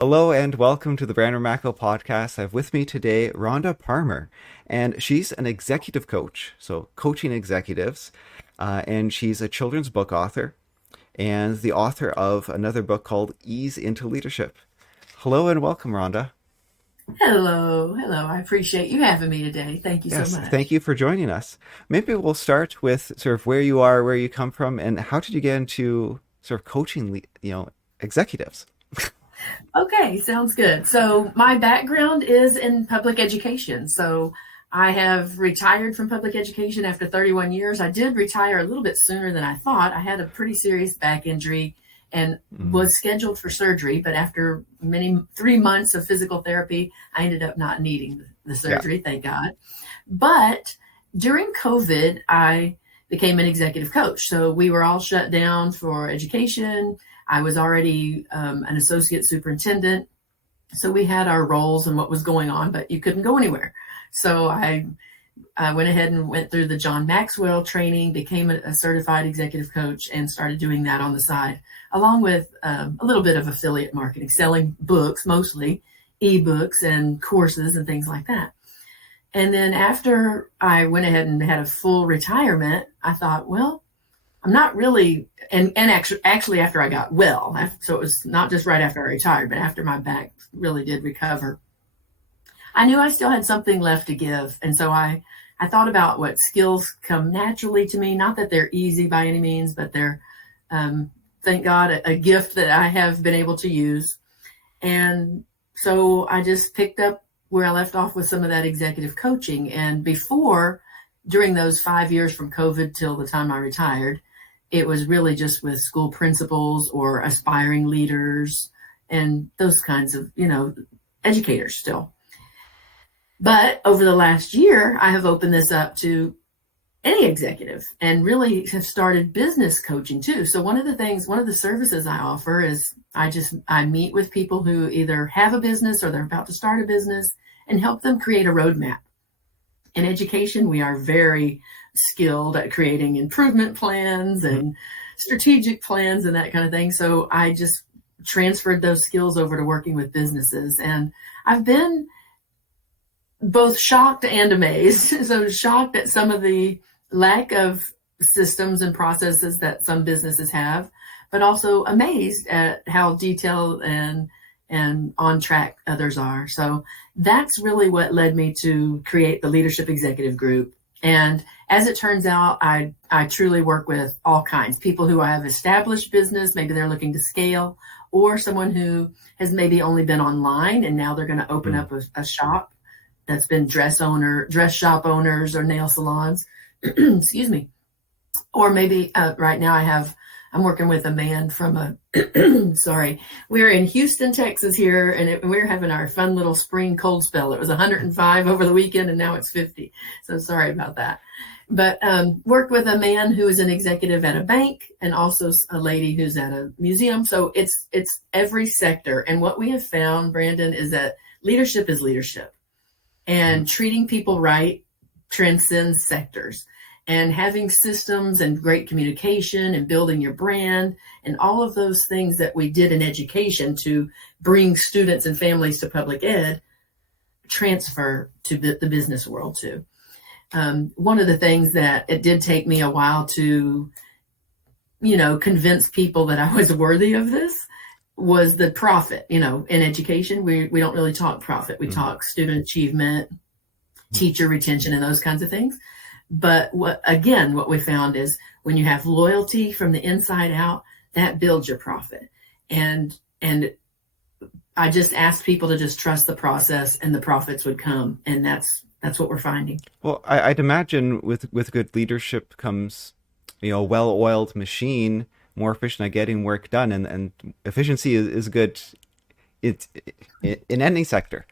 Hello and welcome to the Brandon Macco podcast. I have with me today Rhonda Parmer, and she's an executive coach, so coaching executives, and she's a children's book author and the author of another book called Ease into Leadership. Hello and welcome, Rhonda. Hello, hello. I appreciate you having me today. Thank you so Yes, thank much. you for joining us. Maybe we'll start with sort of where you are, where you come from, and how did you get into sort of coaching, executives? Okay, sounds good. So, my background is in public education. So, I have retired from public education after 31 years. I did retire a little bit sooner than I thought. I had a pretty serious back injury and Mm, was scheduled for surgery, but after 3 months of physical therapy, I ended up not needing the yeah. surgery, thank God. But during COVID, I became an executive coach. So we were all shut down for education. I was already an associate superintendent. So we had our roles and what was going on, but you couldn't go anywhere. So I went ahead and went through the John Maxwell training, became a certified executive coach, and started doing that on the side, along with a little bit of affiliate marketing, selling books, mostly ebooks and courses and things like that. And then after I went ahead and had a full retirement, I thought, well, I'm not really, and actually after I got well, so it was not just right after I retired, but after my back really did recover, I knew I still had something left to give. And so I thought about what skills come naturally to me. Not that they're easy by any means, but they're, thank God, a gift that I have been able to use. And so I just picked up where I left off with some of that executive coaching. And during those 5 years from COVID till the time I retired, it was really just with school principals or aspiring leaders and those kinds of, educators still. But over the last year, I have opened this up to any executive and really have started business coaching too. So one of the services I offer is I meet with people who either have a business or they're about to start a business and help them create a roadmap. In education, we are very skilled at creating improvement plans Mhm. and strategic plans and that kind of thing. So I just transferred those skills over to working with businesses. And I've been both shocked and amazed. So shocked at some of the lack of systems and processes that some businesses have, but also amazed at how detailed and on track others are. So that's really what led me to create the Leadership Executive Group. And as it turns out, I truly work with all kinds people who have established business, maybe they're looking to scale, or someone who has maybe only been online and now they're going to open Mm. up a shop that's been dress shop owners or nail salons. Excuse me. Or maybe right now I'm working with a man from sorry, we're in Houston, Texas here, and we're having our fun little spring cold spell. It was 105 over the weekend, and now it's 50. So sorry about that. But worked with a man who is an executive at a bank, and also a lady who's at a museum. So it's every sector. And what we have found, Brandon, is that leadership is leadership, Mhm. and treating people right transcends sectors, and having systems and great communication and building your brand and all of those things that we did in education to bring students and families to public ed transfer to the business world too. One of the things that it did take me a while to, convince people that I was worthy of this was the profit. In education, we don't really talk profit. We Mm. talk student achievement, teacher retention, and those kinds of things. But what we found is when you have loyalty from the inside out, that builds your profit. And I just asked people to just trust the process, and the profits would come. And that's what we're finding. Well, I'd imagine with good leadership comes, a well-oiled machine, more efficient at getting work done, and efficiency is good. It's in any sector.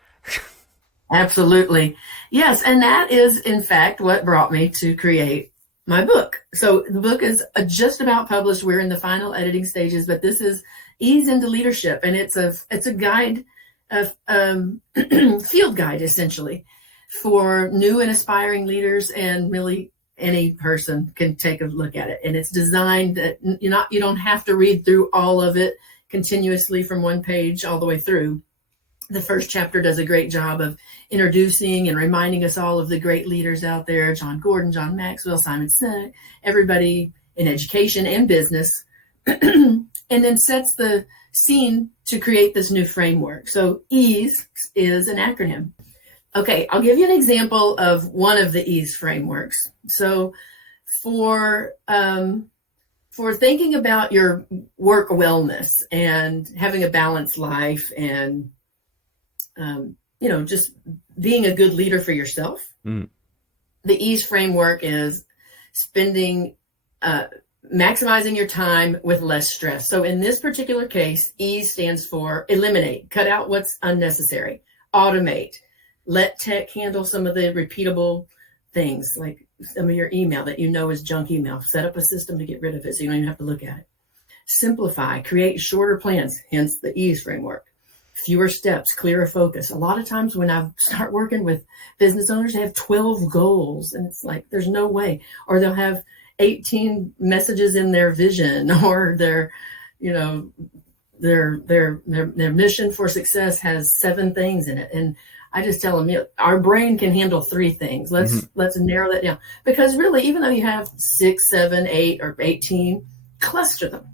Absolutely. Yes. And that is, in fact, what brought me to create my book. So the book is just about published. We're in the final editing stages, but this is Ease into Leadership. And it's a guide, a field guide, essentially, for new and aspiring leaders, and really any person can take a look at it. And it's designed that you don't have to read through all of it. continuously from one page all the way through. The first chapter does a great job of introducing and reminding us all of the great leaders out there, John Gordon, John Maxwell, Simon Sinek, everybody in education and business, and then sets the scene to create this new framework. So EASE is an acronym. Okay, I'll give you an example of one of the EASE frameworks. So for thinking about your work wellness and having a balanced life and just being a good leader for yourself. The EASE framework is maximizing your time with less stress. So in this particular case, EASE stands for eliminate, cut out what's unnecessary, automate, let tech handle some of the repeatable things like some of your email that you know is junk email. Set up a system to get rid of it so you don't even have to look at it. Simplify, create shorter plans, hence the EASE framework. Fewer steps, clearer focus. A lot of times when I start working with business owners, they have 12 goals and it's like, there's no way. Or they'll have 18 messages in their vision, or their mission for success has 7 things in it. And I just tell them, our brain can handle 3 things. Let's narrow that down. Because really, even though you have 6, 7, 8, or 18, cluster them.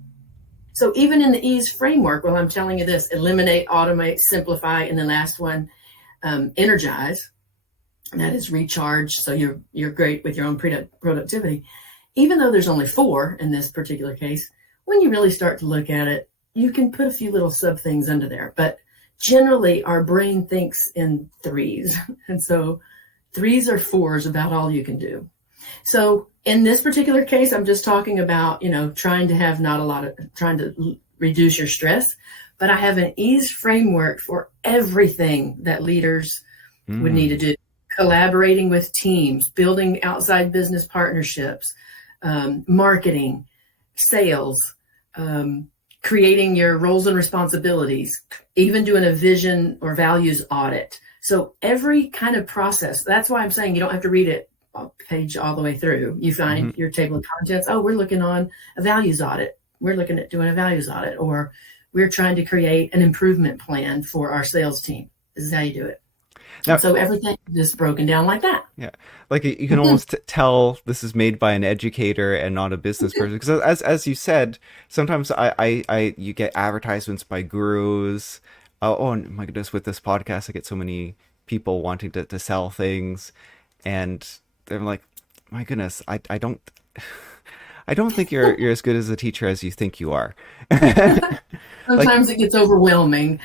So even in the EASE framework, well, I'm telling you this: eliminate, automate, simplify, and the last one, energize. And that is recharge. So you're great with your own productivity. Even though there's only 4 in this particular case, when you really start to look at it, you can put a few little sub things under there. But generally, our brain thinks in 3s. And so 3s or 4s about all you can do. So in this particular case, I'm just talking about, trying to reduce your stress. But I have an EASE framework for everything that leaders would need to do. Collaborating with teams, building outside business partnerships, marketing, sales, creating your roles and responsibilities, even doing a vision or values audit. So every kind of process, that's why I'm saying you don't have to read it page all the way through. You find your table of contents. Oh, we're looking on a values audit. We're looking at doing a values audit, or we're trying to create an improvement plan for our sales team. This is how you do it. Now, so everything is just broken down like that. Yeah. Like you can almost tell this is made by an educator and not a business person. Because as you said, sometimes you get advertisements by gurus. Oh my goodness, with this podcast, I get so many people wanting to sell things. And they're like, my goodness, I don't think you're as good as a teacher as you think you are. Sometimes it gets overwhelming.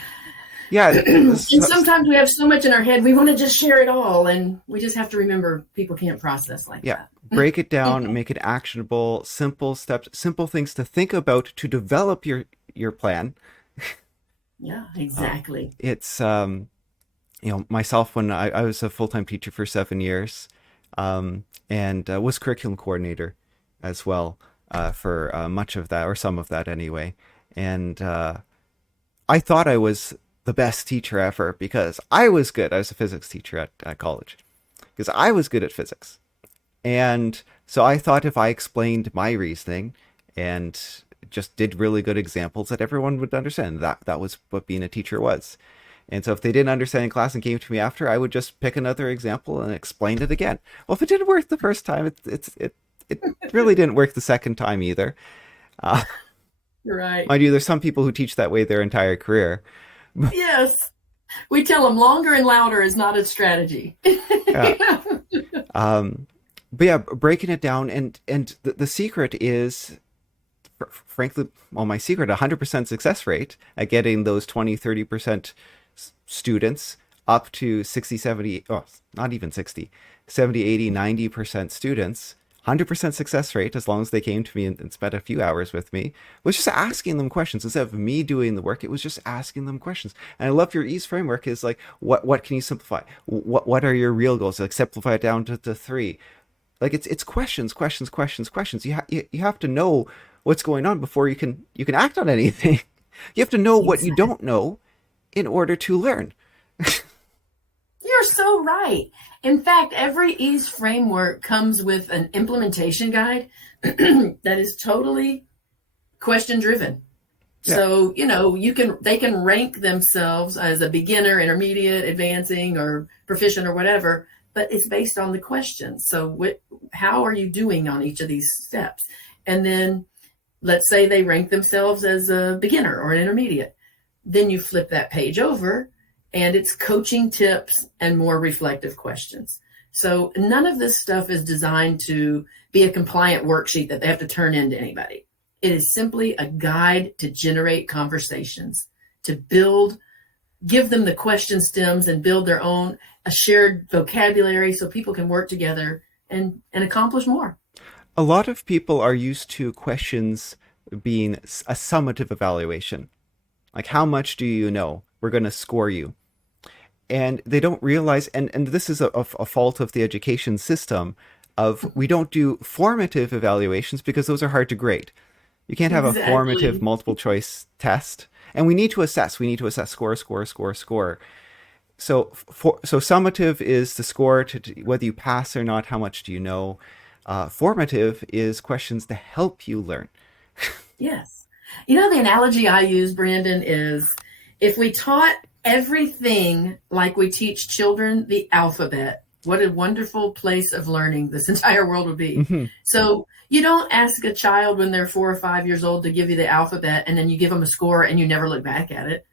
Yeah. And sometimes we have so much in our head, we want to just share it all. And we just have to remember people can't process like that. Break it down, make it actionable, simple steps, simple things to think about to develop your plan. Yeah, exactly. It's, myself, when I was a full-time teacher for 7 years, and was curriculum coordinator as well, for much of that, or some of that anyway. And I thought I was the best teacher ever because I was good. I was a physics teacher at college because I was good at physics. And so I thought if I explained my reasoning and just did really good examples that everyone would understand, that was what being a teacher was. And so if they didn't understand in class and came to me after, I would just pick another example and explain it again. Well, if it didn't work the first time, it really didn't work the second time either. Right. Mind you, there's some people who teach that way their entire career. Yes. We tell them longer and louder is not a strategy. Yeah. But yeah, breaking it down. And the secret is, frankly, my secret, 100% success rate at getting those 20, 30% students up to 60, 70, not even 60, 70, 80, 90% students. 100% success rate, as long as they came to me and spent a few hours with me, was just asking them questions. Instead of me doing the work, it was just asking them questions. And I love your EASE framework is like, what can you simplify? What are your real goals? Like simplify it down to 3. Like it's questions. You have to know what's going on before you can act on anything. You have to know what you don't know in order to learn. You're so right. In fact, every EASE framework comes with an implementation guide that is totally question driven. Yeah. So, they can rank themselves as a beginner, intermediate, advancing, or proficient or whatever, but it's based on the questions. So how are you doing on each of these steps? And then let's say they rank themselves as a beginner or an intermediate. Then you flip that page over and it's coaching tips and more reflective questions. So none of this stuff is designed to be a compliant worksheet that they have to turn in to anybody. It is simply a guide to generate conversations, to give them the question stems and build their own, a shared vocabulary so people can work together and accomplish more. A lot of people are used to questions being a summative evaluation. Like, how much do you know? We're going to score you. And they don't realize, and this is a fault of the education system, of we don't do formative evaluations because those are hard to grade. You can't have a formative Exactly. multiple choice test. And we need to assess. We need to assess score, score, score, score. So summative is the score to whether you pass or not. How much do you know? Formative is questions to help you learn. Yes. The analogy I use, Brandon, is if we taught everything like we teach children the alphabet, what a wonderful place of learning this entire world would be. Mm-hmm. So you don't ask a child when they're 4 or 5 years old to give you the alphabet and then you give them a score and you never look back at it.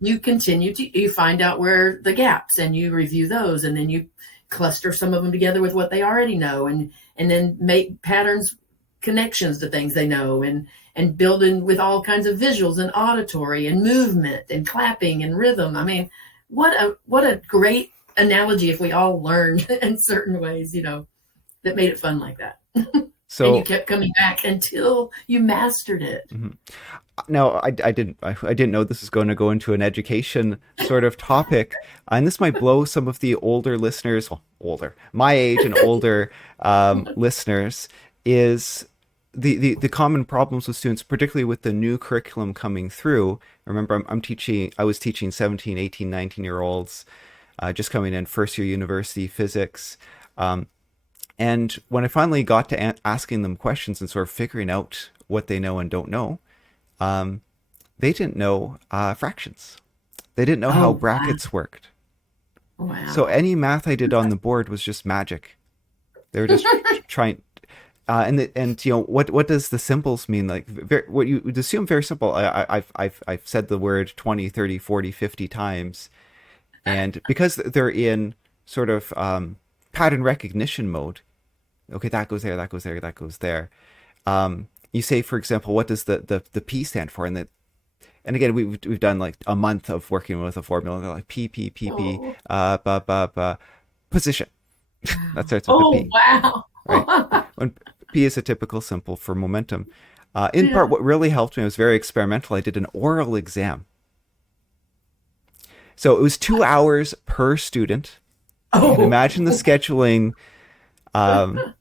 You you find out where the gaps and you review those, and then you cluster some of them together with what they already know, and then make patterns, connections to things they know, and build in with all kinds of visuals and auditory and movement and clapping and rhythm. I mean, what a great analogy if we all learned in certain ways, that made it fun like that. And you So kept coming back until you mastered it. mhm. No, I didn't know this was going to go into an education sort of topic, and this might blow some of the older listeners, well, older, my age and older listeners, is the common problems with students, particularly with the new curriculum coming through. Remember, I was teaching 17, 18, 19-year olds just coming in first year university physics. And when I finally got to asking them questions and sort of figuring out what they know and don't know, they didn't know fractions. They didn't know how Oh, brackets worked. So wow. any math I did on the board was just magic. They were just trying. What does the symbols mean? Like what you would assume very simple. I've said the word 20, 30, 40, 50 times, and because they're in sort of pattern recognition mode. Okay, that goes there, that goes there, that goes there. You say, for example, what does the P stand for? And again, we've done like a month of working with a formula. They're like P P P P Oh, position. That wow. starts with a Oh, P, right? wow. When P is a typical symbol for momentum. In part, Yeah. what really helped me, I was very experimental. I did an oral exam. So it was 2 hours per student. You can Oh. imagine the scheduling, but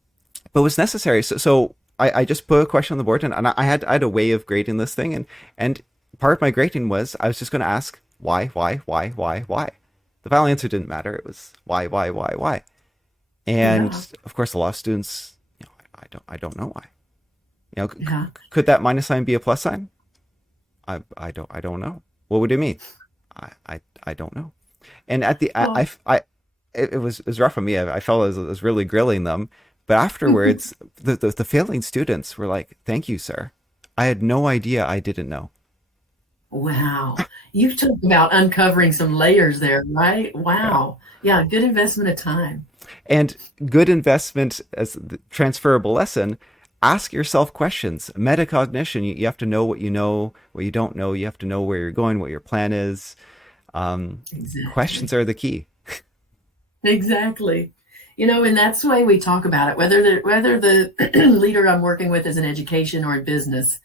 it was necessary. So I just put a question on the board, and I had a way of grading this thing, and part of my grading was I was just going to ask why. The final answer didn't matter. It was why, and Yeah. of course a lot of students, I don't know why. Yeah. Could that minus sign be a plus sign? I don't know. What would it mean? I don't know. And at the Oh. it was rough on me. I felt I was really grilling them. But afterwards, the failing students were like, "Thank you, sir. I had no idea I didn't know." Wow. You talk about uncovering some layers there, right? Right. Wow. Yeah, good investment of time. And good investment as the transferable lesson. Ask yourself questions. Metacognition. You have to know, what you don't know. You have to know where you're going, what your plan is. Um, Questions Exactly. are the key. Exactly. And that's the way we talk about it, whether the leader I'm working with is in education or in business.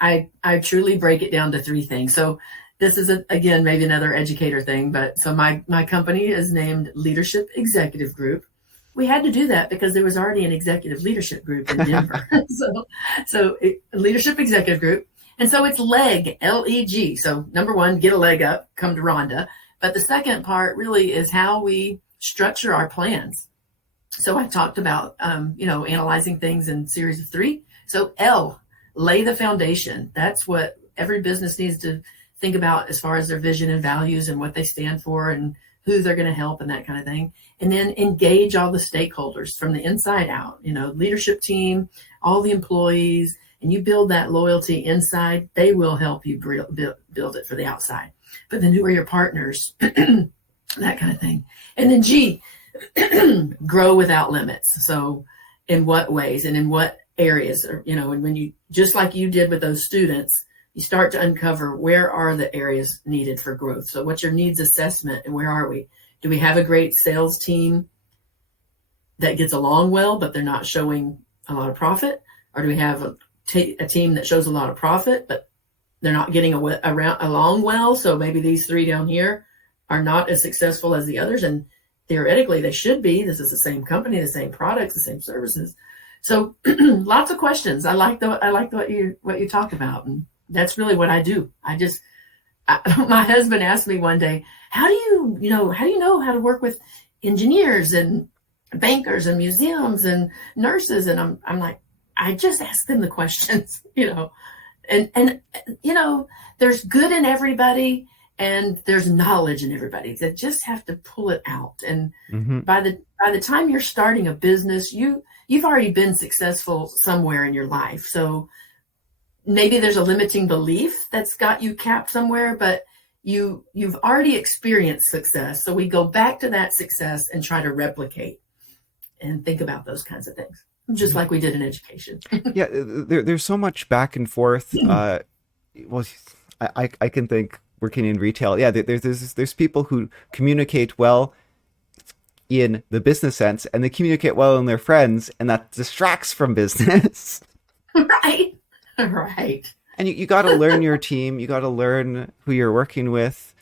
I truly break it down to three things. So this is again maybe another educator thing, but so my company is named Leadership Executive Group. We had to do that because there was already an executive leadership group in Denver. Leadership Executive Group, and so it's LEG. So number one, get a leg up, come to Rhonda. But the second part really is how we structure our plans. So I talked about, analyzing things in series of three. So L, lay the foundation. That's what every business needs to think about as far as their vision and values and what they stand for and who they're going to help and that kind of thing. And then engage all the stakeholders from the inside out, leadership team, all the employees, and you build that loyalty inside, they will help you build it for the outside. But then who are your partners? That kind of thing. And then G, grow without limits. So in what ways and in what areas, and when you, just like you did with those students, you start to uncover where are the areas needed for growth. So what's your needs assessment and where are we? Do we have a great sales team that gets along well, but they're not showing a lot of profit? Or do we have a team that shows a lot of profit, but they're not getting along well? So maybe these three down here are not as successful as the others. And theoretically they should be. This is the same company, the same products, the same services. So lots of questions. I like what you talk about. And that's really what I do. My husband asked me one day, how do you know how to work with engineers and bankers and museums and nurses? And I'm like, I just ask them the questions, and there's good in everybody and there's knowledge in everybody. They just have to pull it out. And by the time you're starting a business, you've already been successful somewhere in your life. So maybe there's a limiting belief that's got you capped somewhere, but you've already experienced success. So we go back to that success and try to replicate and think about those kinds of things, just like we did in education. Yeah, there's so much back and forth. Well, I can think working in retail. Yeah, there's people who communicate well in the business sense, and they communicate well in their friends, and that distracts from business. Right. Right. And you got to learn your team. You got to learn who you're working with,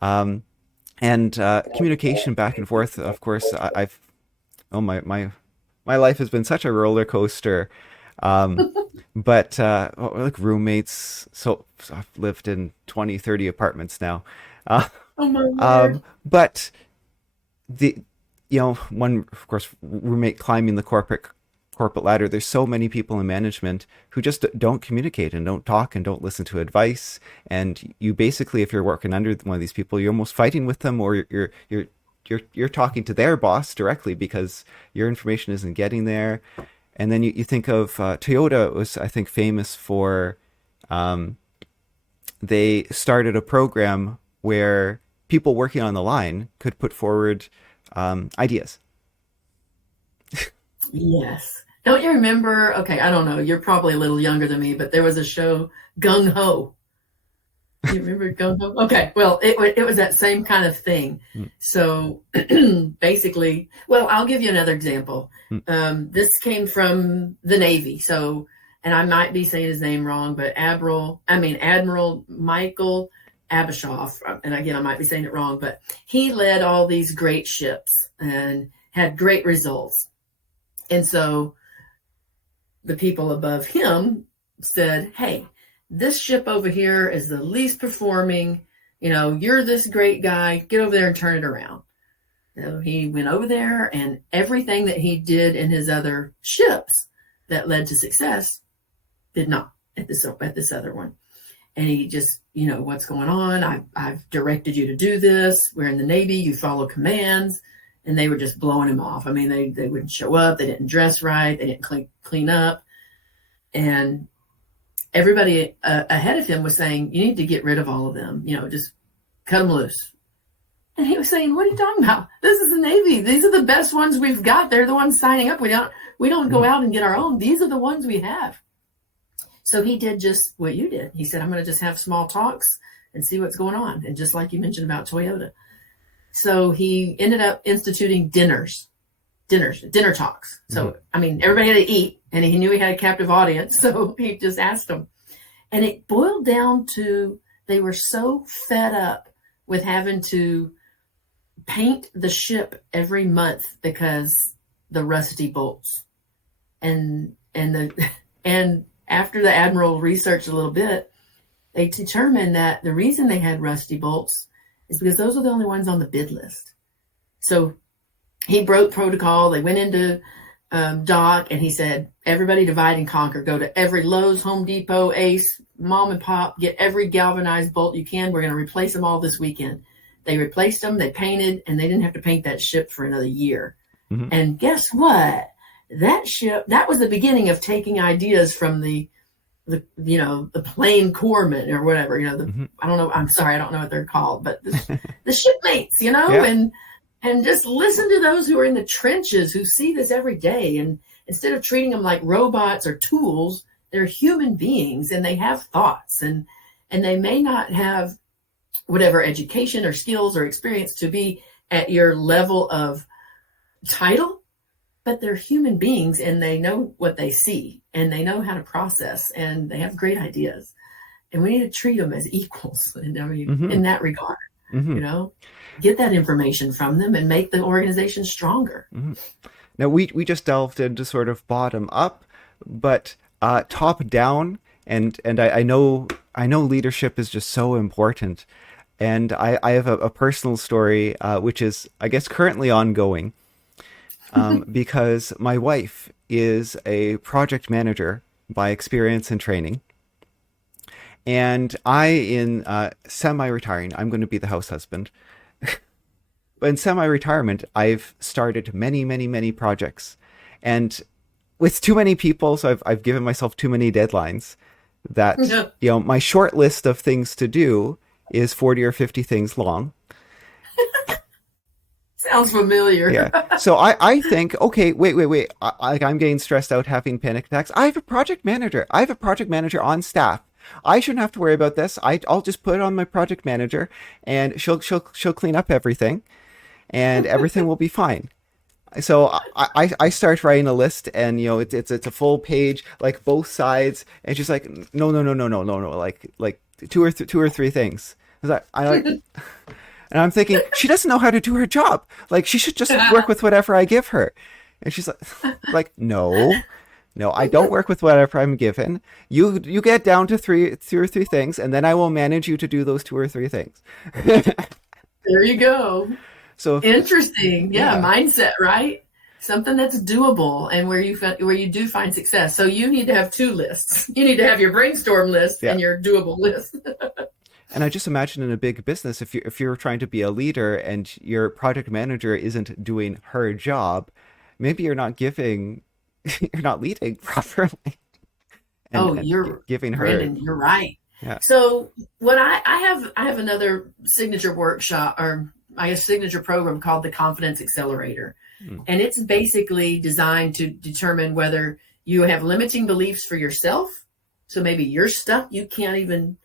and communication back and forth. Of course, my life has been such a roller coaster. But like roommates. So I've lived in 20, 30 apartments now. Oh my word. But one, of course, roommate climbing the corporate ladder, there's so many people in management who just don't communicate and don't talk and don't listen to advice. And you basically, if you're working under one of these people, you're almost fighting with them, or you're talking to their boss directly because your information isn't getting there. And then you think of Toyota was, I think, famous for they started a program where people working on the line could put forward ideas. Yes. Don't you remember? Okay, I don't know. You're probably a little younger than me, but there was a show, Gung Ho. You remember Gung Ho? Okay, well, it was that same kind of thing. So basically, well, I'll give you another example. This came from the Navy. So, and I might be saying his name wrong, but Admiral Michael Abishoff, and again, I might be saying it wrong, but he led all these great ships and had great results. And so the people above him said, hey, this ship over here is the least performing. You're this great guy. Get over there and turn it around. So he went over there, and everything that he did in his other ships that led to success did not at this other one. And he just, what's going on? I've directed you to do this. We're in the Navy. You follow commands. And they were just blowing him off. I mean, they wouldn't show up. They didn't dress right. They didn't clean up. And everybody ahead of him was saying, you need to get rid of all of them. Just cut them loose. And he was saying, what are you talking about? This is the Navy. These are the best ones we've got. They're the ones signing up. We don't go out and get our own. These are the ones we have. So he did just what you did. He said, I'm going to just have small talks and see what's going on. And just like you mentioned about Toyota. So he ended up instituting dinner talks. So, I mean, everybody had to eat, and he knew he had a captive audience. So he just asked them. And it boiled down to, they were so fed up with having to paint the ship every month because the rusty bolts. And after the Admiral researched a little bit, they determined that the reason they had rusty bolts is because those are the only ones on the bid list. So he broke protocol. They went into doc, and he said, everybody divide and conquer. Go to every Lowe's, Home Depot, Ace, mom and pop, get every galvanized bolt you can. We're going to replace them all this weekend. They replaced them, they painted, and they didn't have to paint that ship for another year. Mm-hmm. And guess what? That ship, that was the beginning of taking ideas from the plane corpsmen or whatever, Mm-hmm. I don't know. I'm sorry. I don't know what they're called, but the shipmates, Yeah. and just listen to those who are in the trenches, who see this every day. And instead of treating them like robots or tools, they're human beings, and they have thoughts, and they may not have whatever education or skills or experience to be at your level of title, but they're human beings, and they know what they see, and they know how to process, and they have great ideas, and we need to treat them as equals Mm-hmm. in that regard. Mm-hmm. Get that information from them and make the organization stronger. Mm-hmm. Now we just delved into sort of bottom up, but top down, and I know leadership is just so important, and I have a personal story which is, I guess, currently ongoing, because my wife is a project manager by experience and training, and in semi-retiring, I'm going to be the house husband. In semi-retirement, I've started many, many, many projects, and with too many people, so I've given myself too many deadlines. That my short list of things to do is 40 or 50 things long. Sounds familiar. Yeah. So I think, okay, wait. I'm getting stressed out, having panic attacks. I have a project manager. I have a project manager on staff. I shouldn't have to worry about this. I'll just put it on my project manager, and she'll clean up everything, and everything will be fine. So I start writing a list, and it's a full page, like both sides, and she's like, no, like two or three things. I like, and I'm thinking, she doesn't know how to do her job. Like, she should just work with whatever I give her. And she's like, no, I don't work with whatever I'm given. You get down to two or three things, and then I will manage you to do those two or three things. There you go. So interesting. Yeah, mindset, right? Something that's doable, and where you do find success. So you need to have two lists. You need to have your brainstorm list and your doable list. And I just imagine in a big business, if you're trying to be a leader and your project manager isn't doing her job, maybe you're not leading properly. You're giving her. Brandon, you're right. Yeah. So what I have another signature workshop, or I guess signature program, called the Confidence Accelerator. And it's basically designed to determine whether you have limiting beliefs for yourself. So maybe you're stuck. You can't even,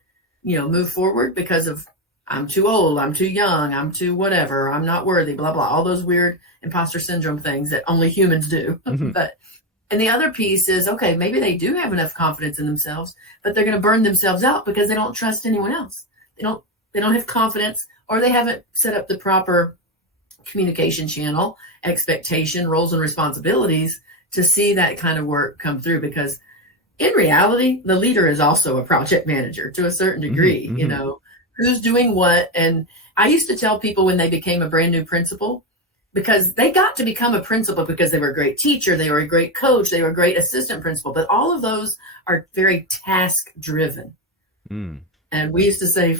move forward because of, I'm too old, I'm too young, I'm too whatever, I'm not worthy, blah, blah, all those weird imposter syndrome things that only humans do. Mm-hmm. And the other piece is, okay, maybe they do have enough confidence in themselves, but they're going to burn themselves out because they don't trust anyone else. They don't have confidence, or they haven't set up the proper communication channel, expectation, roles, and responsibilities to see that kind of work come through. Because in reality, the leader is also a project manager to a certain degree. Mm-hmm. Who's doing what. And I used to tell people when they became a brand new principal, because they got to become a principal because they were a great teacher, they were a great coach, they were a great assistant principal, but all of those are very task driven. And we used to say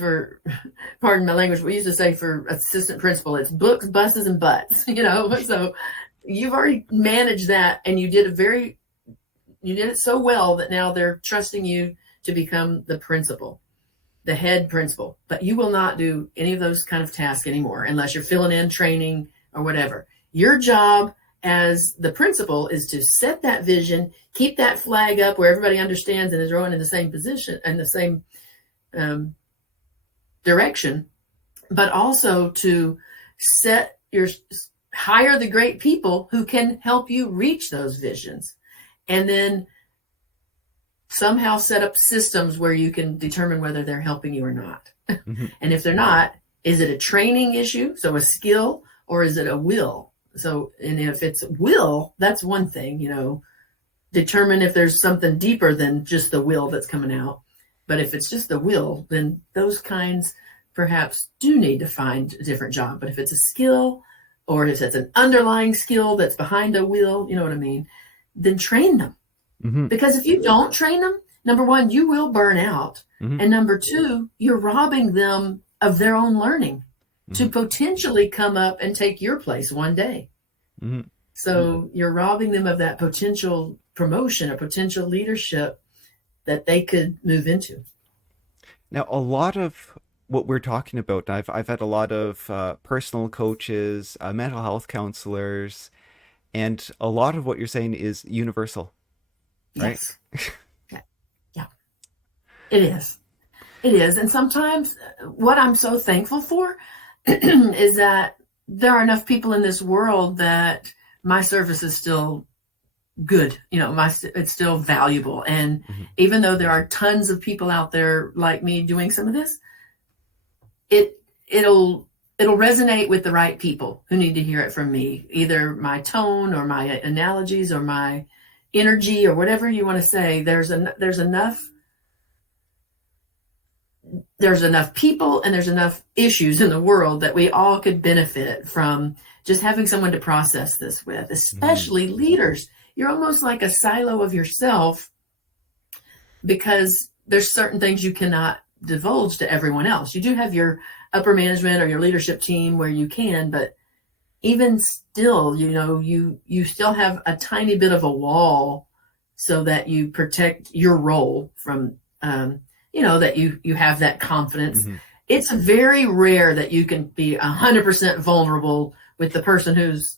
pardon my language, we used to say for assistant principal, it's books, buses, and butts, So you've already managed that, and you did it so well that now they're trusting you to become the principal, the head principal. But you will not do any of those kind of tasks anymore unless you're filling in training or whatever. Your job as the principal is to set that vision, keep that flag up where everybody understands and is rowing in the same position and the same direction, but also to hire the great people who can help you reach those visions, and then somehow set up systems where you can determine whether they're helping you or not. Mm-hmm. And if they're not, is it a training issue, so a skill, or is it a will? So, and if it's will, that's one thing, determine if there's something deeper than just the will that's coming out. But if it's just the will, then those kinds perhaps do need to find a different job. But if it's a skill or if it's an underlying skill that's behind a wheel, you know what I mean, then train them. Mm-hmm. Because if you don't train them, number one, you will burn out. Mm-hmm. And number two, you're robbing them of their own learning to potentially come up and take your place one day. Mm-hmm. So you're robbing them of that potential promotion or potential leadership that they could move into. Now, a lot of what we're talking about, I've had a lot of personal coaches, mental health counselors, and a lot of what you're saying is universal, right? Yes. Yeah. Yeah. It is. It is. And sometimes what I'm so thankful for is that there are enough people in this world that my service is still good. It's still valuable. And Mm-hmm. even though there are tons of people out there like me doing some of this, it'll resonate with the right people who need to hear it from me, either my tone or my analogies or my energy or whatever you want to say. There's enough people and there's enough issues in the world that we all could benefit from just having someone to process this with, especially leaders. You're almost like a silo of yourself because there's certain things you cannot divulge to everyone else. You do have your upper management or your leadership team where you can, but even still, you still have a tiny bit of a wall so that you protect your role from, that you have that confidence. Mm-hmm. It's very rare that you can be 100% vulnerable with the person who's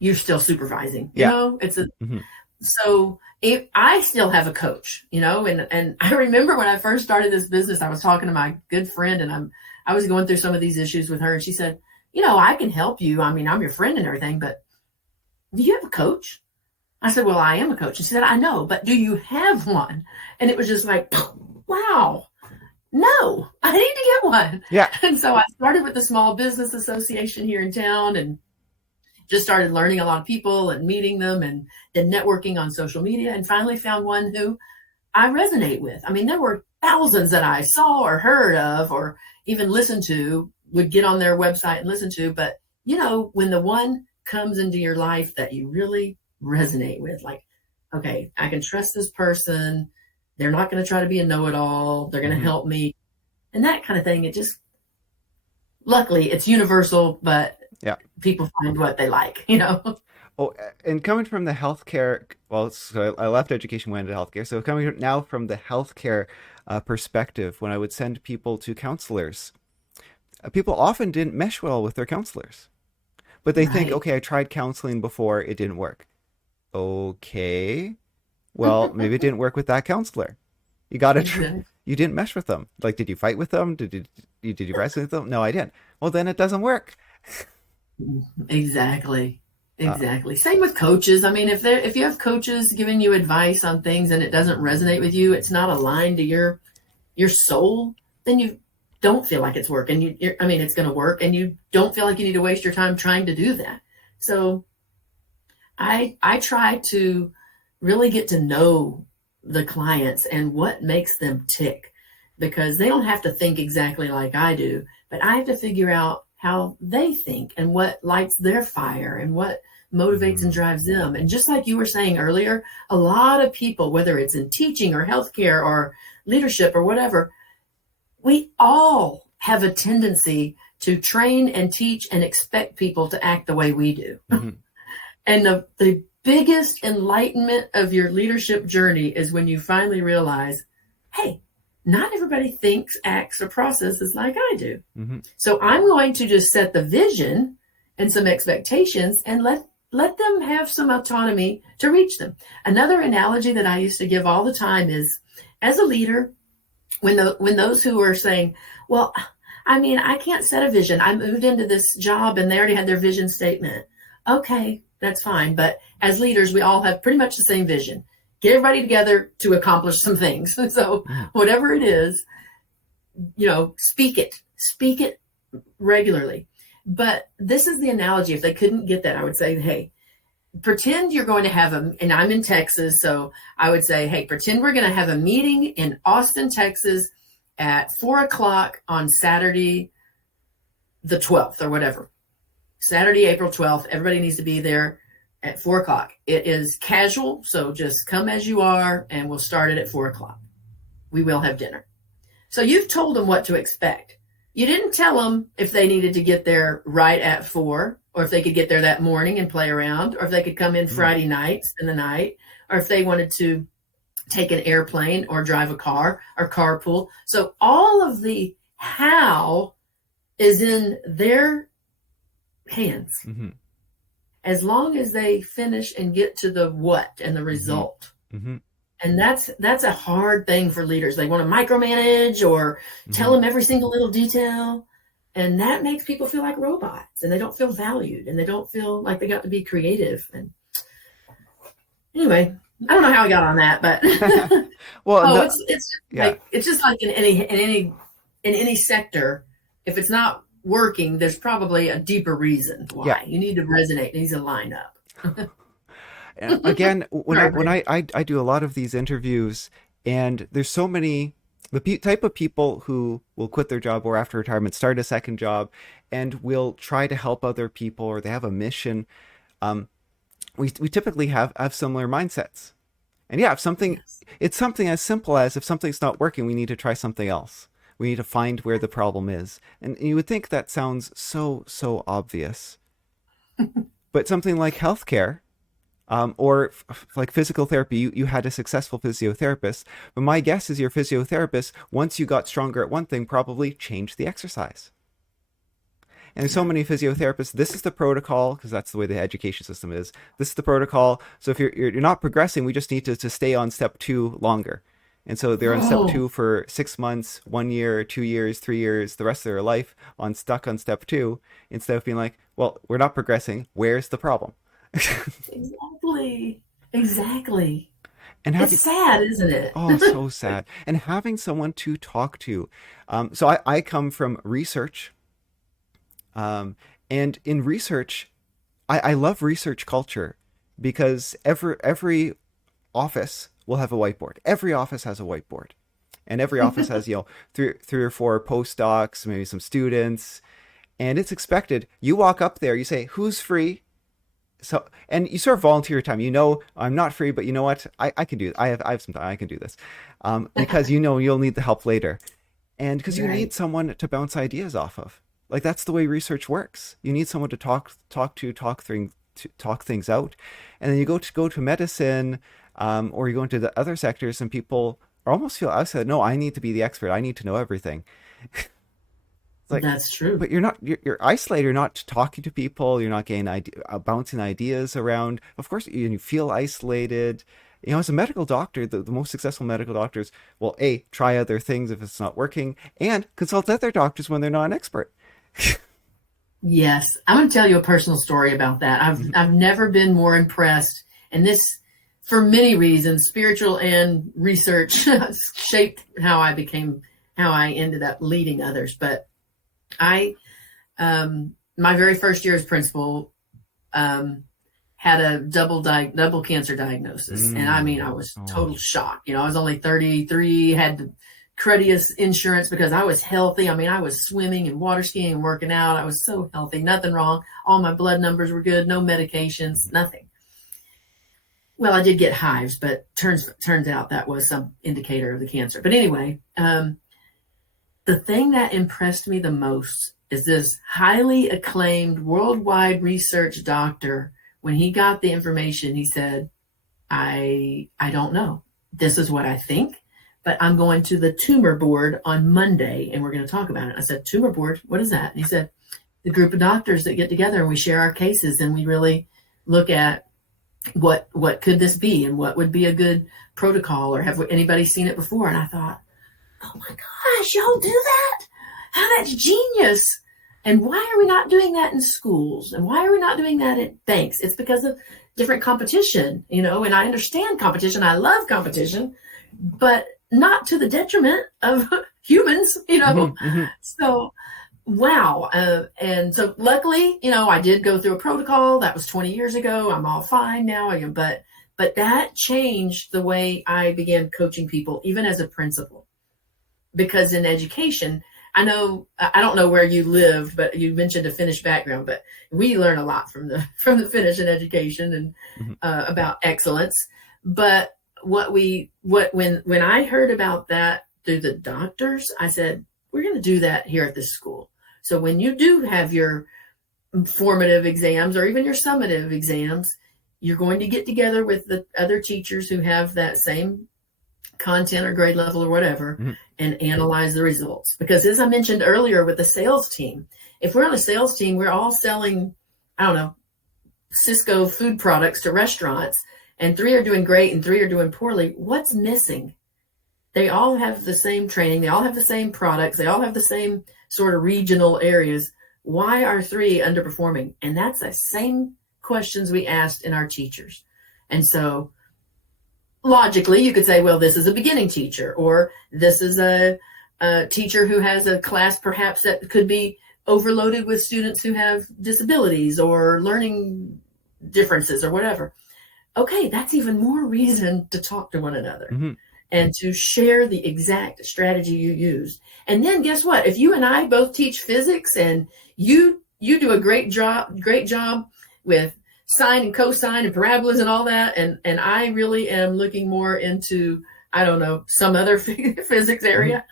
you're still supervising. Mm-hmm. So I still have a coach, and I remember when I first started this business, I was talking to my good friend and I was going through some of these issues with her, and she said, I can help you. I mean, I'm your friend and everything, but do you have a coach? I said, well, I am a coach. And she said, I know, but do you have one? And it was just like, wow, no, I need to get one. Yeah. And so I started with the Small Business Association here in town and just started learning a lot of people and meeting them and then networking on social media, and finally found one who I resonate with. I mean, there were thousands that I saw or heard of or even listened to, would get on their website and listen to. But, when the one comes into your life that you really resonate with, like, okay, I can trust this person. They're not going to try to be a know-it-all. They're going to help me. And that kind of thing. It just, luckily it's universal, but Yeah. people find what they like, Oh, and coming from the healthcare, well, so I left education, went into healthcare. So coming now from the healthcare perspective, when I would send people to counselors, people often didn't mesh well with their counselors. But they think, Right. okay, I tried counseling before, it didn't work. Okay, well, maybe it didn't work with that counselor. You got to Exactly. you didn't mesh with them. Like, did you fight with them? Did you resonate with them? No, I didn't. Well, then it doesn't work. Exactly. Exactly. Same with coaches. I mean, if you have coaches giving you advice on things and it doesn't resonate with you, it's not aligned to your soul, then you don't feel like it's working. It's going to work, and you don't feel like you need to waste your time trying to do that. So I try to really get to know the clients and what makes them tick, because they don't have to think exactly like I do, but I have to figure out how they think and what lights their fire and what motivates and drives them. And just like you were saying earlier, a lot of people, whether it's in teaching or healthcare or leadership or whatever, we all have a tendency to train and teach and expect people to act the way we do. Mm-hmm. And the biggest enlightenment of your leadership journey is when you finally realize, hey, not everybody thinks, acts, or processes like I do. Mm-hmm. So I'm going to just set the vision and some expectations and let them have some autonomy to reach them. Another analogy that I used to give all the time is, as a leader, when those who are saying, well, I can't set a vision. I moved into this job and they already had their vision statement. Okay, that's fine. But as leaders, we all have pretty much the same vision. Get everybody together to accomplish some things. So whatever it is, speak it regularly. But this is the analogy. If they couldn't get that, I would say, hey, pretend you're going to have and I'm in Texas. So I would say, hey, pretend we're going to have a meeting in Austin, Texas at 4:00 on Saturday, the 12th or whatever. Saturday, April 12th, everybody needs to be there at 4 o'clock. It is casual, so just come as you are, and we'll start it at 4 o'clock. We will have dinner. So you've told them what to expect. You didn't tell them if they needed to get there right at 4, or if they could get there that morning and play around, or if they could come in Friday nights in the night, or if they wanted to take an airplane or drive a car or carpool. So all of the how is in their hands. Mm-hmm. As long as they finish and get to the what and the result. Mm-hmm. And that's a hard thing for leaders. They want to micromanage or tell them every single little detail. And that makes people feel like robots, and they don't feel valued, and they don't feel like they got to be creative. And anyway, I don't know how I got on that, but Well, it's just like in any sector, if it's not working, there's probably a deeper reason why. Yeah. You need to resonate. It needs to line up. Again, when I do a lot of these interviews, and there's so many, the type of people who will quit their job or after retirement start a second job and will try to help other people, or they have a mission. We typically have similar mindsets. And yeah, it's something as simple as, if something's not working, we need to try something else. We need to find where the problem is. And you would think that sounds so obvious. But something like healthcare, or like physical therapy, you had a successful physiotherapist. But my guess is your physiotherapist, once you got stronger at one thing, probably changed the exercise. And there's so many physiotherapists, this is the protocol, because that's the way the education system is. This is the protocol. So if you're not progressing, we just need to stay on step 2 longer. And so they're on step 2 for 6 months, 1 year, 2 years, 3 years, the rest of their life stuck on step 2, instead of being like, well, we're not progressing. Where's the problem? Exactly. And it's sad, isn't it? Oh, so sad. And having someone to talk to. So I come from research. And in research, I love research culture, because every office will have a whiteboard. Every office has a whiteboard. And every office has, three or four postdocs, maybe some students. And it's expected. You walk up there, you say, who's free? So, and you sort of volunteer your time. I'm not free, but you know what? I can do it. I have some time. I can do this. Because you'll need the help later. And because you need someone to bounce ideas off of. Like, that's the way research works. You need someone to talk things out. And then you go to medicine, or you go into the other sectors, and people almost feel outside. No, I need to be the expert. I need to know everything. Like, that's true. But you're isolated. You're not talking to people. You're not getting bouncing ideas around. Of course, you feel isolated. As a medical doctor, the most successful medical doctors will try other things if it's not working, and consult other doctors when they're not an expert. Yes, I'm going to tell you a personal story about that. I've never been more impressed, and this, for many reasons, spiritual and research, shaped how I ended up leading others. But my very first year as principal, had a double cancer diagnosis. And I was total shock. I was only 33, had the cruddiest insurance because I was healthy. I was swimming and water skiing and working out. I was so healthy, nothing wrong. All my blood numbers were good, no medications, nothing. Well, I did get hives, but turns out that was some indicator of the cancer. But anyway, the thing that impressed me the most is this highly acclaimed worldwide research doctor. When he got the information, he said, I don't know. This is what I think, but I'm going to the tumor board on Monday and we're going to talk about it. I said, tumor board, what is that? And he said, the group of doctors that get together and we share our cases and we really look at what could this be and what would be a good protocol, or have anybody seen it before? And I thought, oh my gosh, y'all do that? That's genius. And why are we not doing that in schools? And why are we not doing that at banks? It's because of different competition, and I understand competition. I love competition, but not to the detriment of humans, Mm-hmm. So, wow. And so luckily, I did go through a protocol. That was 20 years ago. I'm all fine now. But that changed the way I began coaching people, even as a principal. Because in education, I know, I don't know where you lived, but you mentioned a Finnish background, but we learn a lot from the Finnish in education and Mhm. about excellence. But when I heard about that through the doctors, I said, we're going to do that here at this school. So when you do have your formative exams or even your summative exams, you're going to get together with the other teachers who have that same content or grade level or whatever Mhm. and analyze the results. Because as I mentioned earlier with the sales team, if we're on a sales team, we're all selling, I don't know, Cisco food products to restaurants, and 3 are doing great and 3 are doing poorly. What's missing? They all have the same training, they all have the same products, they all have the same sort of regional areas. Why are 3 underperforming? And that's the same questions we asked in our teachers. And so logically, you could say, well, this is a beginning teacher, or this is a teacher who has a class perhaps that could be overloaded with students who have disabilities or learning differences or whatever. Okay, that's even more reason to talk to one another Mhm. and to share the exact strategy you use. And then guess what? If you and I both teach physics and you do a great job with sine and cosine and parabolas and all that, and I really am looking more into, I don't know, some other physics Mhm. area,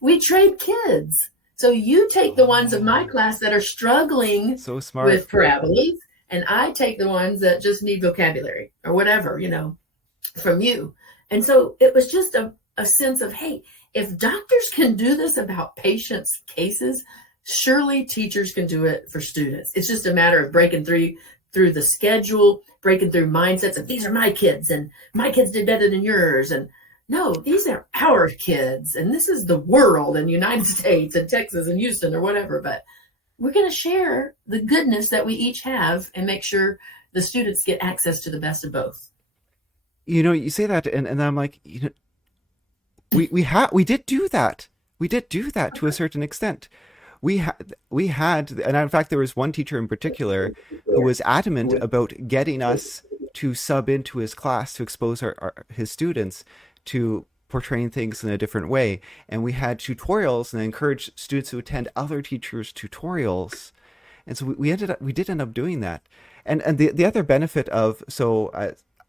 we trade kids. So you take the ones of my Oh, class that are struggling so smart. with parabolas, and I take the ones that just need vocabulary or whatever, from you. And so it was just a sense of, hey, if doctors can do this about patients' cases, surely teachers can do it for students. It's just a matter of breaking through the schedule, breaking through mindsets of these are my kids and my kids did better than yours. And no, these are our kids. And this is the world and United States and Texas and Houston or whatever. But we're going to share the goodness that we each have and make sure the students get access to the best of both. You say that, and I'm like, we did do that. We did do that to a certain extent. We had, and in fact, there was one teacher in particular who was adamant about getting us to sub into his class to expose his students to portraying things in a different way. And we had tutorials and encouraged students to attend other teachers' tutorials. And so we did end up doing that. And the other benefit of,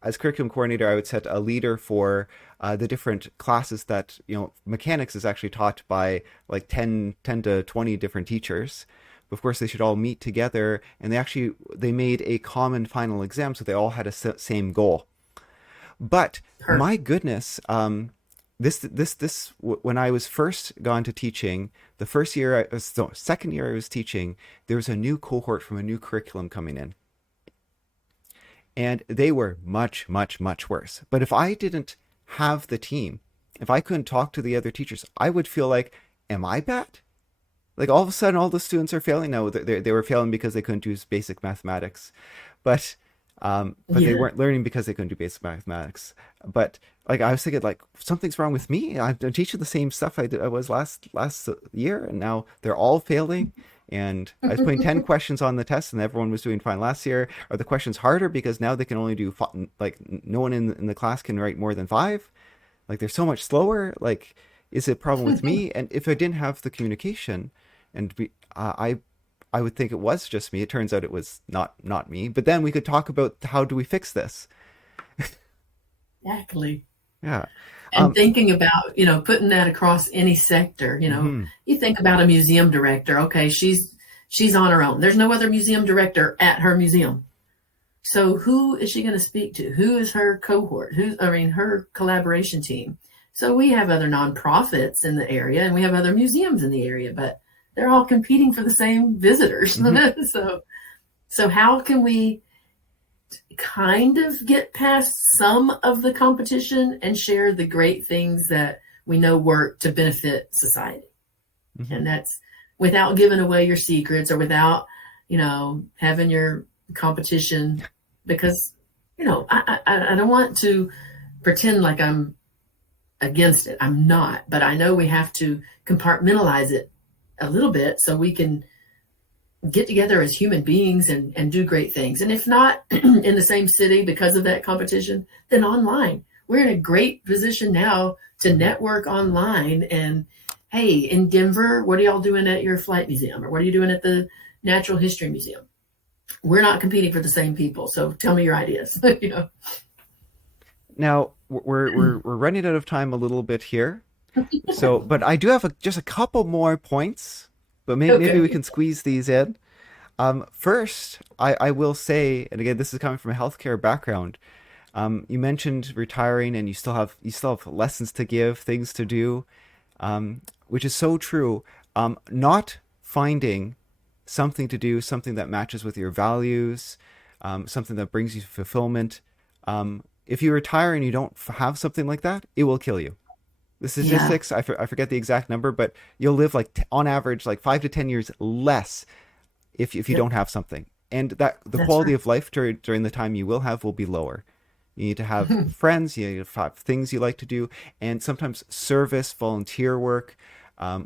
as curriculum coordinator, I would set a leader for the different classes that, mechanics is actually taught by like 10 to 20 different teachers. Of course, they should all meet together, and they made a common final exam, so they all had a same goal. But my Perfect. goodness, when I was first gone to teaching, the first year I was, no, second year I was teaching, there was a new cohort from a new curriculum coming in, and they were much, much, much worse. But if I didn't have the team, if I couldn't talk to the other teachers, I would feel like, am I bad? Like all of a sudden, all the students are failing. No, they were failing because they couldn't do basic mathematics, but but they Yeah. weren't learning because they couldn't do basic mathematics. But like I was thinking, like something's wrong with me. I'm teaching the same stuff I was last year, and now they're all failing. And I was putting 10 questions on the test, and everyone was doing fine last year. Are the questions harder because now they can only do like no one in the class can write more than five? Like they're so much slower. Like, is it a problem with me? And if I didn't have the communication, and I would think it was just me. It turns out it was not me. But then we could talk about how do we fix this? Exactly. Yeah. And Um. thinking about, putting that across any sector, Hmm. you think about a museum director. Okay, she's on her own. There's no other museum director at her museum. So who is she going to speak to? Who is her cohort? Her collaboration team. So we have other nonprofits in the area and we have other museums in the area, but they're all competing for the same visitors. Hmm. So how can we kind of get past some of the competition and share the great things that we know work to benefit society? Hmm. And that's without giving away your secrets or without, having your competition because, I don't want to pretend like I'm against it. I'm not, but I know we have to compartmentalize it a little bit so we can get together as human beings and do great things. And if not in the same city because of that competition, then online. We're in a great position now to Hmm. network online and hey, in Denver, what are y'all doing at your flight museum? Or what are you doing at the Natural History Museum? We're not competing for the same people. So tell me your ideas. Now we're running out of time a little bit here. So, but I do have just a couple more points, but maybe we Okay. can squeeze these in. First, I will say, and again, this is coming from a healthcare background. You mentioned retiring, and you still have lessons to give, things to do, which is so true. Not finding something to do, something that matches with your values, something that brings you fulfillment. If you retire and you don't have something like that, it will kill you. The Yeah, statistics, I forget the exact number, but you'll live like on average like 5 to 10 years less if you yep, don't have something, and that the that's quality right. of life during the time you will have will be lower. You need to have friends, you need to have things you like to do, and sometimes service, volunteer work,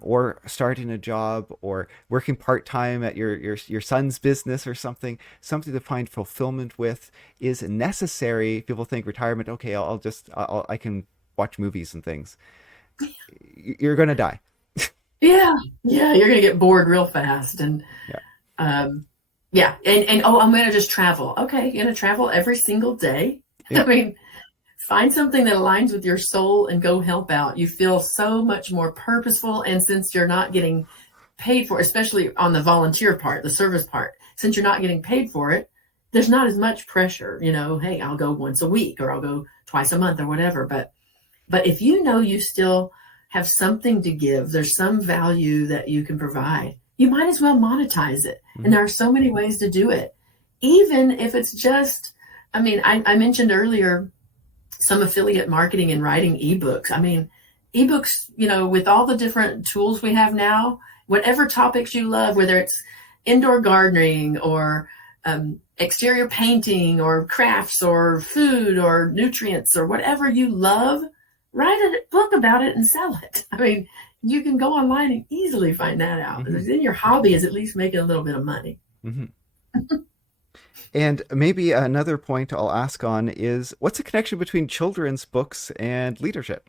or starting a job, or working part time at your son's business or something to find fulfillment with is necessary. People think retirement, okay, I can watch movies and things. You're gonna die. Yeah, yeah, you're gonna get bored real fast, and Yeah, um, yeah, and oh, I'm gonna just travel. Okay, you're gonna travel every single day. I yeah. mean, find something that aligns with your soul and go help out. You feel so much more purposeful, and since you're not getting paid for it, especially on the volunteer part, the service part, since you're not getting paid for it, there's not as much pressure. Hey, I'll go once a week or I'll go twice a month or whatever. But if you know you still have something to give, there's some value that you can provide, you might as well monetize it. And Hmm. there are so many ways to do it. Even if it's just, I mean, I mentioned earlier some affiliate marketing and writing ebooks. I mean, ebooks, with all the different tools we have now, whatever topics you love, whether it's indoor gardening or exterior painting or crafts or food or nutrients or whatever you love, write a book about it and sell it. I mean, you can go online and easily find that out. Hmm. Then your hobby is at least making a little bit of money. Hmm. And maybe another point I'll ask on is what's the connection between children's books and leadership?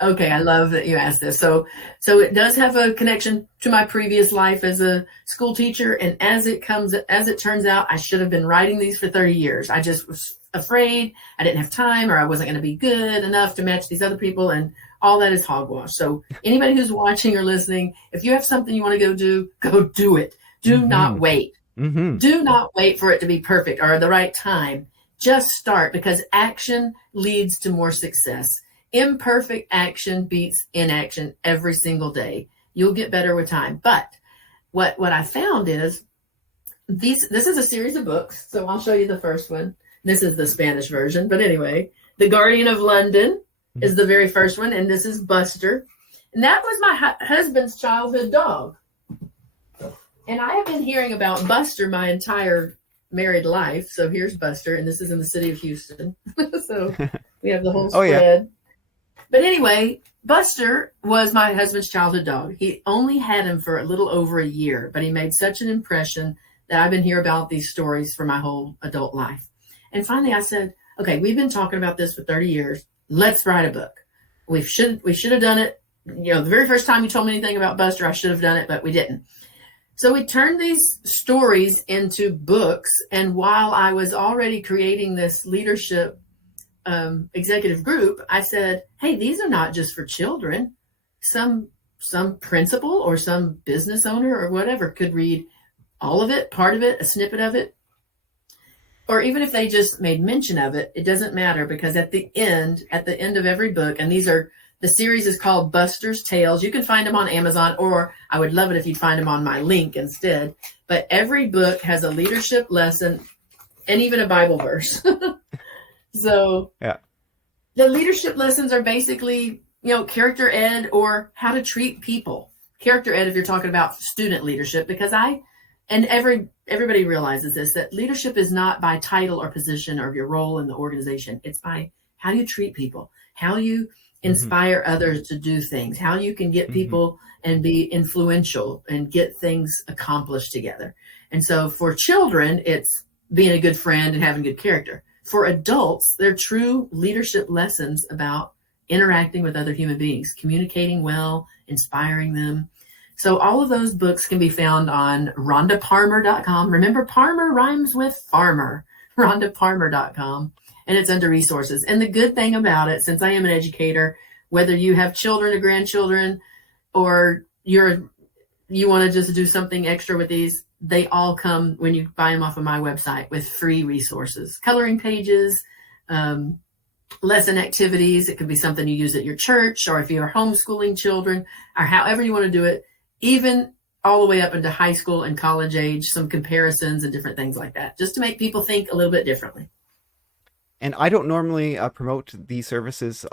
Okay, I love that you asked this. So it does have a connection to my previous life as a school teacher, and as it turns out, I should have been writing these for 30 years. I just was afraid I didn't have time, or I wasn't going to be good enough to match these other people, and all that is hogwash. So anybody who's watching or listening, if you have something you want to go do it. Do not Hmm. wait. Hmm. Do not wait for it to be perfect or the right time. Just start, because action leads to more success. Imperfect action beats inaction every single day. You'll get better with time. But what I found is this is a series of books. So I'll show you the first one. This is the Spanish version. But anyway, The Guardian of London is the very first one. And this is Buster. And that was my husband's childhood dog. And I have been hearing about Buster my entire married life. So here's Buster, and this is in the city of Houston. So we have the whole Oh yeah. spread. But anyway, Buster was my husband's childhood dog. He only had him for a little over a year, but he made such an impression that I've been hearing about these stories for my whole adult life. And finally I said, okay, we've been talking about this for 30 years. Let's write a book. We should have done it. The very first time you told me anything about Buster, I should have done it, but we didn't. So we turned these stories into books. And while I was already creating this leadership executive group, I said, "Hey, these are not just for children. Some some principal or some business owner or whatever could read all of it, part of it, a snippet of it, or even if they just made mention of it, it doesn't matter, because at the end of every book, and the series is called Buster's Tales. You can find them on Amazon, or I would love it if you'd find them on my link instead. But every book has a leadership lesson and even a Bible verse. So Yeah. the leadership lessons are basically, character ed or how to treat people. Character ed if you're talking about student leadership, because everybody realizes this, that leadership is not by title or position or your role in the organization. It's by how you treat people, how you Hmm. inspire others to do things, how you can get Hmm. people and be influential and get things accomplished together. And so for children, it's being a good friend and having good character. For adults, they're true leadership lessons about interacting with other human beings, communicating well, inspiring them. So all of those books can be found on rhondaparmer.com. Remember, Parmer rhymes with farmer, rhondaparmer.com. And it's under resources. And the good thing about it, since I am an educator, whether you have children or grandchildren, or you want to just do something extra with these, they all come when you buy them off of my website with free resources, coloring pages, lesson activities. It could be something you use at your church, or if you're homeschooling children, or however you want to do it, even all the way up into high school and college age, some comparisons and different things like that, just to make people think a little bit differently. And I don't normally promote these services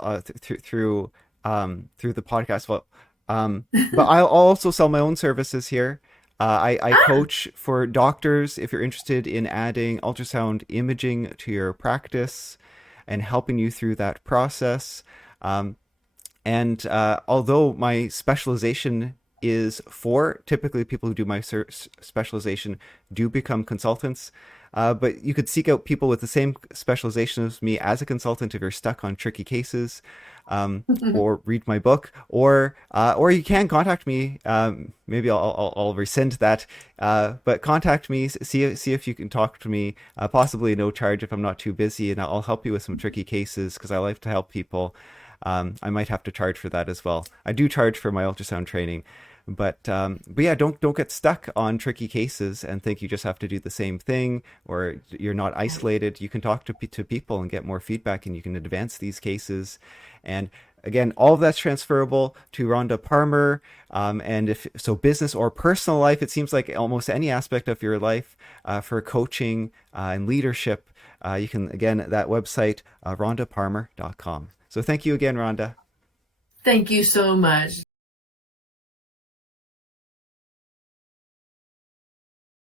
through the podcast. Well, but I'll also sell my own services here. I Ah, coach for doctors if you're interested in adding ultrasound imaging to your practice and helping you through that process. Um, and although my specialization is for typically people who do my specialization do become consultants, but you could seek out people with the same specialization as me as a consultant if you're stuck on tricky cases, or read my book, or you can contact me. Maybe I'll rescind that, but contact me. See if you can talk to me. Possibly no charge if I'm not too busy, and I'll help you with some tricky cases because I like to help people. I might have to charge for that as well. I do charge for my ultrasound training, but yeah, don't get stuck on tricky cases and think you just have to do the same thing or you're not isolated. You can talk to people and get more feedback, and you can advance these cases. And again, all of that's transferable to Rhonda Parmer. And if so, business or personal life, it seems like almost any aspect of your life for coaching and leadership, you can again that website rhondaparmer.com. So thank you again, Rhonda. thank you so much.